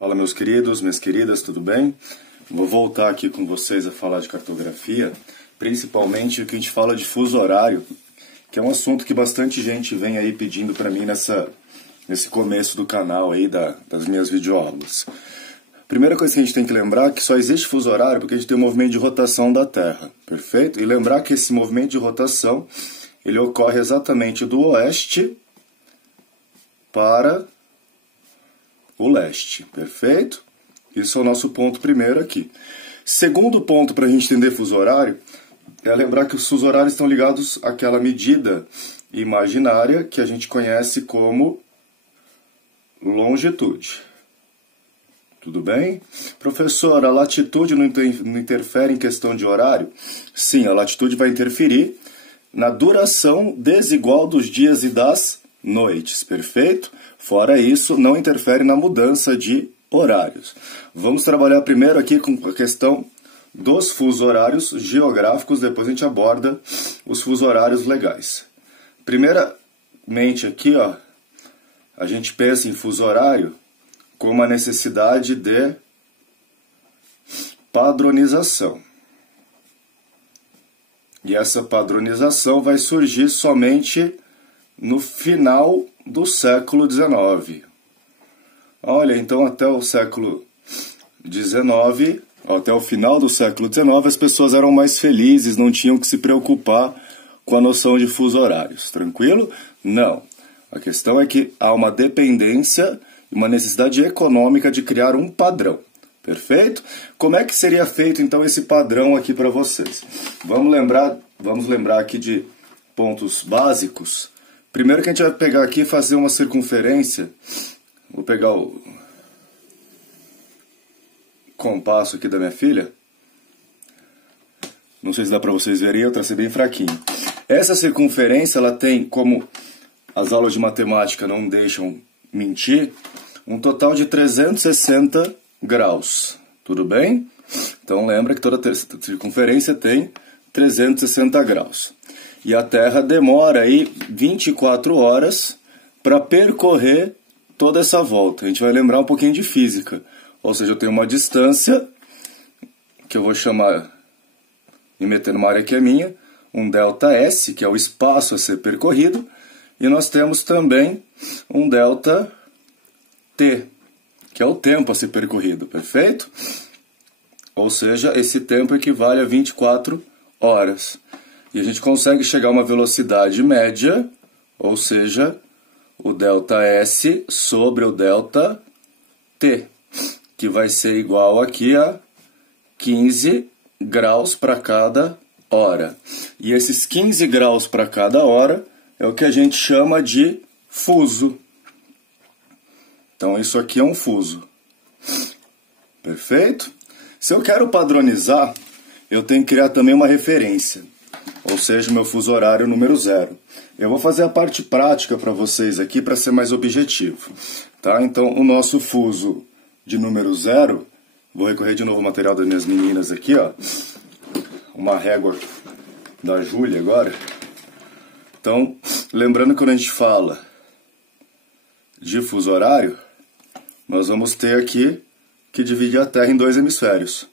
Fala, meus queridos, minhas queridas, tudo bem? Vou voltar aqui com vocês a falar de cartografia, principalmente o que a gente fala de fuso horário, que é um assunto que bastante gente vem aí pedindo para mim nesse começo do canal aí das minhas videoaulas. Primeira coisa que a gente tem que lembrar é que só existe fuso horário porque a gente tem um movimento de rotação da Terra, perfeito? E lembrar que esse movimento de rotação, ele ocorre exatamente do oeste para o leste, perfeito? Isso é o nosso ponto primeiro aqui. Segundo ponto para a gente entender fuso horário é lembrar que os fusos horários estão ligados àquela medida imaginária que a gente conhece como longitude. Tudo bem? Professor, a latitude não interfere em questão de horário? Sim, a latitude vai interferir na duração desigual dos dias e das noites, perfeito? Fora isso, não interfere na mudança de horários. Vamos trabalhar primeiro aqui com a questão dos fusos horários geográficos, depois a gente aborda os fusos horários legais. Primeiramente aqui, ó, a gente pensa em fuso horário como a necessidade de padronização. E essa padronização vai surgir somente no final do século XIX. Olha, então até o século XIX, até o final do século XIX, as pessoas eram mais felizes, não tinham que se preocupar com a noção de fuso horários. Tranquilo? Não. A questão é que há uma dependência e uma necessidade econômica de criar um padrão. Perfeito? Como é que seria feito então esse padrão aqui para vocês? Vamos lembrar aqui de pontos básicos. Primeiro que a gente vai pegar aqui e fazer uma circunferência. Vou pegar o compasso aqui da minha filha. Não sei se dá para vocês verem, eu tracei bem fraquinho. Essa circunferência, ela tem, como as aulas de matemática não deixam mentir, um total de 360 graus. Tudo bem? Então lembra que toda circunferência tem 360 graus. E a Terra demora aí 24 horas para percorrer toda essa volta. A gente vai lembrar um pouquinho de física. Ou seja, eu tenho uma distância, que eu vou chamar, me meter numa área que é minha, um ΔS, que é o espaço a ser percorrido, e nós temos também um ΔT, que é o tempo a ser percorrido, perfeito? Ou seja, esse tempo equivale a 24 horas. E a gente consegue chegar a uma velocidade média, ou seja, o ΔS sobre o ΔT, que vai ser igual aqui a 15 graus para cada hora. E esses 15 graus para cada hora é o que a gente chama de fuso. Então isso aqui é um fuso. Perfeito? Se eu quero padronizar, eu tenho que criar também uma referência. Ou seja, o meu fuso horário número 0. Eu vou fazer a parte prática para vocês aqui para ser mais objetivo. Tá? Então, o nosso fuso de número 0, vou recorrer de novo ao material das minhas meninas aqui, ó. Uma régua da Júlia agora. Então, lembrando que quando a gente fala de fuso horário, nós vamos ter aqui que dividir a Terra em 2 hemisférios.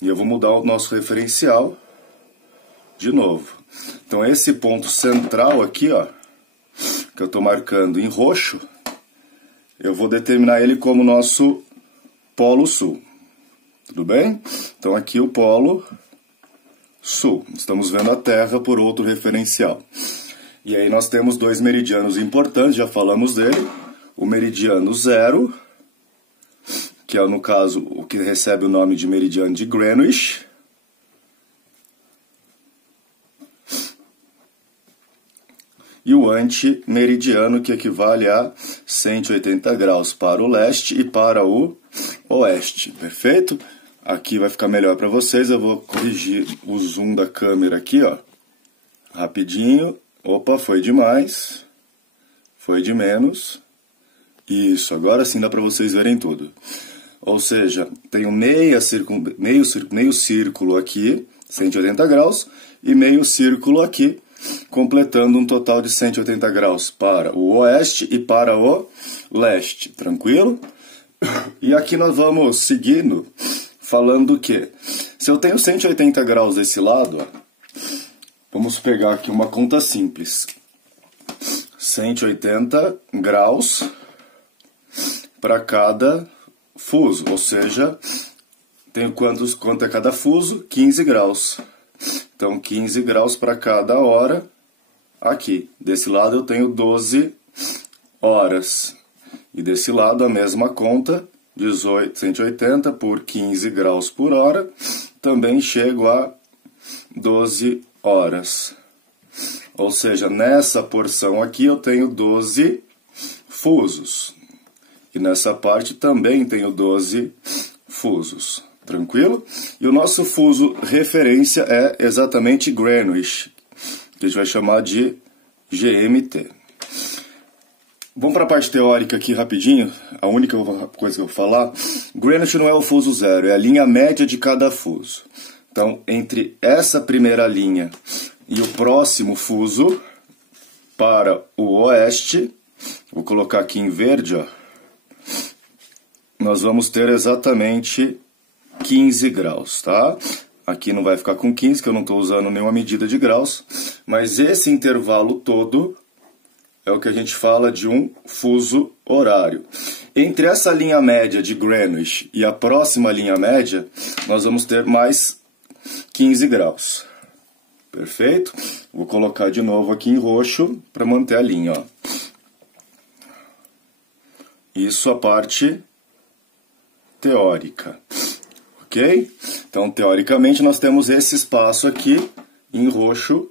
E eu vou mudar o nosso referencial de novo. Então esse ponto central aqui, ó, que eu estou marcando em roxo, eu vou determinar ele como nosso polo sul. Tudo bem? Então aqui o polo sul. Estamos vendo a Terra por outro referencial. E aí nós temos 2 meridianos importantes, já falamos dele. O meridiano 0, que é no caso o que recebe o nome de meridiano de Greenwich. E o antimeridiano, que equivale a 180 graus para o leste e para o oeste. Perfeito? Aqui vai ficar melhor para vocês. Eu vou corrigir o zoom da câmera aqui, ó. Rapidinho. Opa, foi demais. Foi de menos. Isso, agora sim dá para vocês verem tudo. Ou seja, tenho meio círculo aqui, 180 graus, e meio círculo aqui, completando um total de 180 graus para o oeste e para o leste. Tranquilo? E aqui nós vamos seguindo, falando que se eu tenho 180 graus desse lado, ó, vamos pegar aqui uma conta simples. 180 graus para cada fuso, ou seja, tenho quanto é cada fuso? 15 graus. Então, 15 graus para cada hora aqui. Desse lado eu tenho 12 horas. E desse lado a mesma conta, 180 por 15 graus por hora, também chego a 12 horas. Ou seja, nessa porção aqui eu tenho 12 fusos. E nessa parte também tenho 12 fusos. Tranquilo? E o nosso fuso referência é exatamente Greenwich, que a gente vai chamar de GMT. Vamos para a parte teórica aqui rapidinho. A única coisa que eu vou falar, Greenwich não é o fuso zero, é a linha média de cada fuso. Então, entre essa primeira linha e o próximo fuso, para o oeste, vou colocar aqui em verde, ó, nós vamos ter exatamente 15 graus, tá? Aqui não vai ficar com 15, que eu não estou usando nenhuma medida de graus, mas esse intervalo todo é o que a gente fala de um fuso horário. Entre essa linha média de Greenwich e a próxima linha média, nós vamos ter mais 15 graus. Perfeito? Vou colocar de novo aqui em roxo para manter a linha, ó. Isso a parte teórica. Ok? Então, teoricamente, nós temos esse espaço aqui em roxo,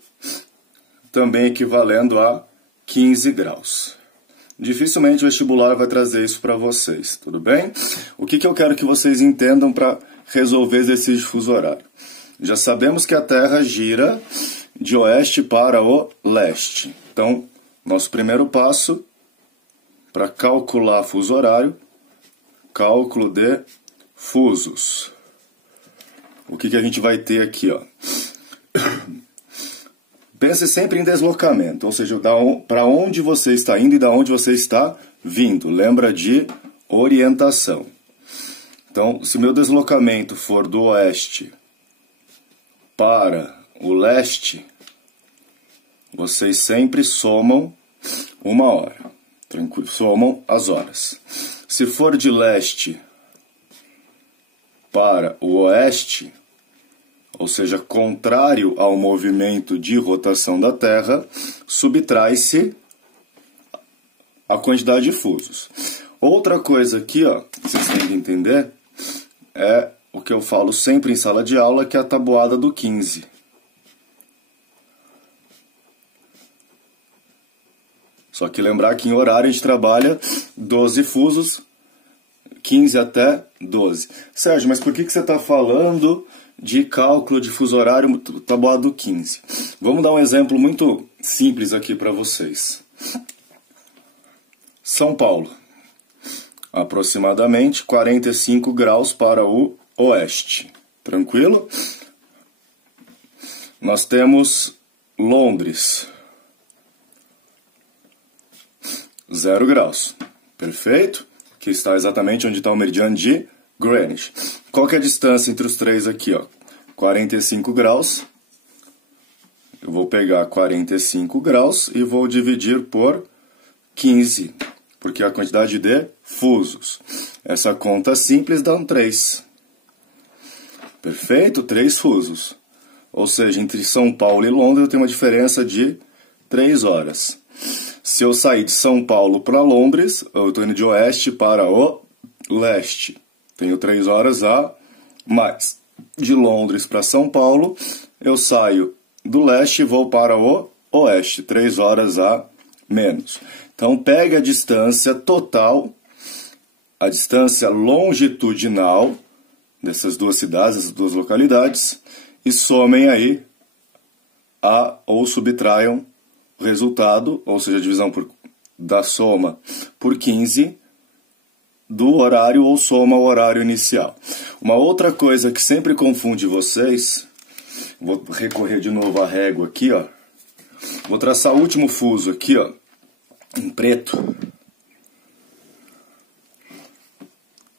também equivalendo a 15 graus. Dificilmente o vestibular vai trazer isso para vocês, tudo bem? O que eu quero que vocês entendam para resolver exercício de fuso horário? Já sabemos que a Terra gira de oeste para o leste. Então, nosso primeiro passo para calcular fuso horário, cálculo de fusos. O que a gente vai ter aqui, ó? Pense sempre em deslocamento, ou seja, para onde você está indo e da onde você está vindo. Lembra de orientação. Então, se meu deslocamento for do oeste para o leste, vocês sempre somam uma hora. Tranquilo, somam as horas. Se for de leste para o oeste, ou seja, contrário ao movimento de rotação da Terra, subtrai-se a quantidade de fusos. Outra coisa aqui, ó, que vocês têm que entender, é o que eu falo sempre em sala de aula, que é a tabuada do 15. Só que lembrar que em horário a gente trabalha 12 fusos, 15 até 12. Sérgio, mas por que você está falando de cálculo de fuso horário tabuada do 15? Vamos dar um exemplo muito simples aqui para vocês. São Paulo, aproximadamente 45 graus para o oeste. Tranquilo? Nós temos Londres, 0 graus. Perfeito? Que está exatamente onde está o meridiano de Greenwich. Qual que é a distância entre os três aqui, ó? 45 graus. Eu vou pegar 45 graus e vou dividir por 15, porque é a quantidade de fusos. Essa conta simples dá um 3. Perfeito? 3 fusos. Ou seja, entre São Paulo e Londres eu tenho uma diferença de 3 horas. Se eu sair de São Paulo para Londres, eu estou indo de oeste para o leste. Tenho 3 horas a mais. De Londres para São Paulo, eu saio do leste e vou para o oeste. 3 horas a menos. Então, pegue a distância total, a distância longitudinal dessas duas cidades, dessas duas localidades, e somem aí ou subtraiam o resultado, ou seja, a divisão da soma por 15 do horário ou soma o horário inicial. Uma outra coisa que sempre confunde vocês, vou recorrer de novo à régua aqui, ó. Vou traçar o último fuso aqui, ó, em preto.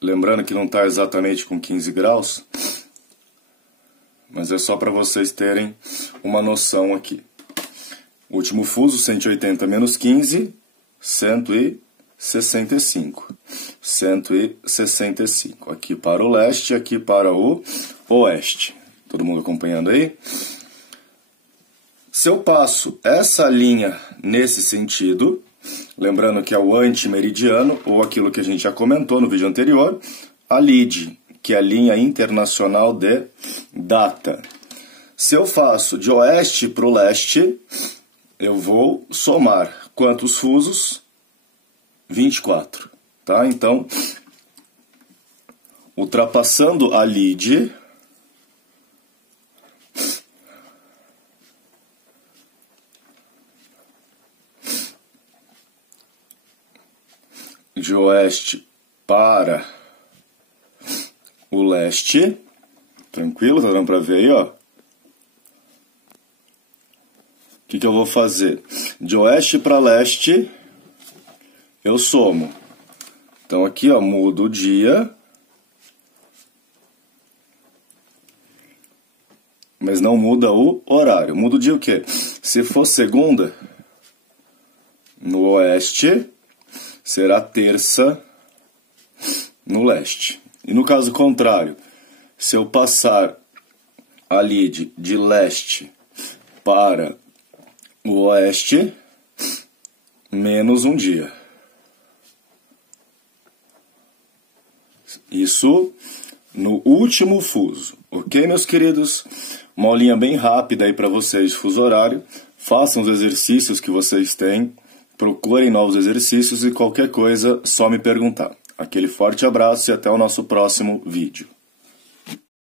Lembrando que não está exatamente com 15 graus, mas é só para vocês terem uma noção aqui. Último fuso, 180 menos 15, 165. 165. Aqui para o leste, aqui para o oeste. Todo mundo acompanhando aí? Se eu passo essa linha nesse sentido, lembrando que é o antimeridiano, ou aquilo que a gente já comentou no vídeo anterior, a LID, que é a linha internacional de data. Se eu faço de oeste para o leste, eu vou somar quantos fusos? 24. Tá? Então, ultrapassando a LID, de oeste para o leste, tranquilo, tá dando pra ver aí, ó. O que eu vou fazer? De oeste para leste, eu somo. Então aqui, ó, mudo o dia, mas não muda o horário. Muda o dia o quê? Se for segunda, no oeste, será terça no leste. E no caso contrário, se eu passar a LID de leste para o oeste, menos um dia. Isso no último fuso. Ok, meus queridos? Uma aulinha bem rápida aí para vocês de fuso horário. Façam os exercícios que vocês têm. Procurem novos exercícios e qualquer coisa, só me perguntar. Aquele forte abraço e até o nosso próximo vídeo.